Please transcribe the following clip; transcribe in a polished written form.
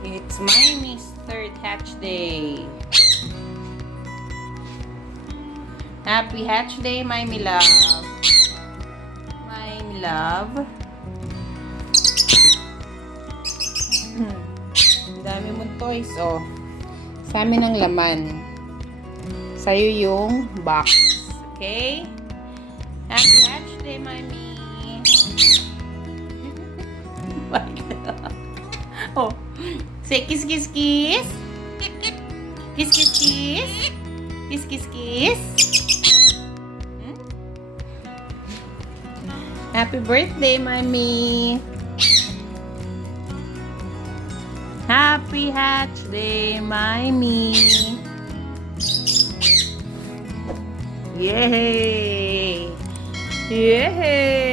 It's MAYMI's third hatch day. Happy hatch day, MAYMI love. MAYMI love. Ang dami mong toys, oh. Sa amin ang laman. Sa'yo yung box. Okay? Happy hatch day, MAYMI. Oh. Say kiss, kiss, kiss. Kiss, kiss, kiss. Kiss, kiss, kiss. Happy birthday, MAYMI. Happy hatch day, MAYMI. Yay! Yay!